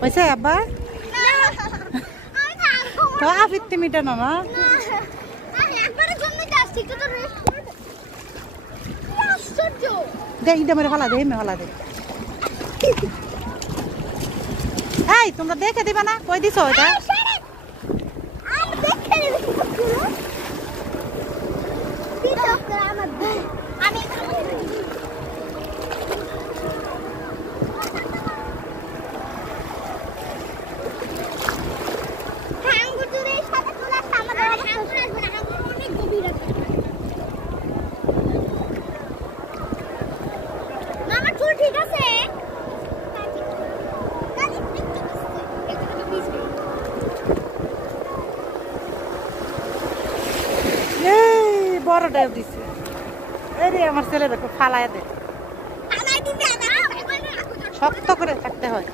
হয়েছে আব্বা তো আফিত্তি মিটানো না দেখ ইটা মেরে ফালা দে ফালা দে এই তোমরা দেখে দিবা না কই দিছো এটা বড়টা দিছে আরে আমার ছেলে দেখো ফালায় দে শক্ত করে থাকতে হয়।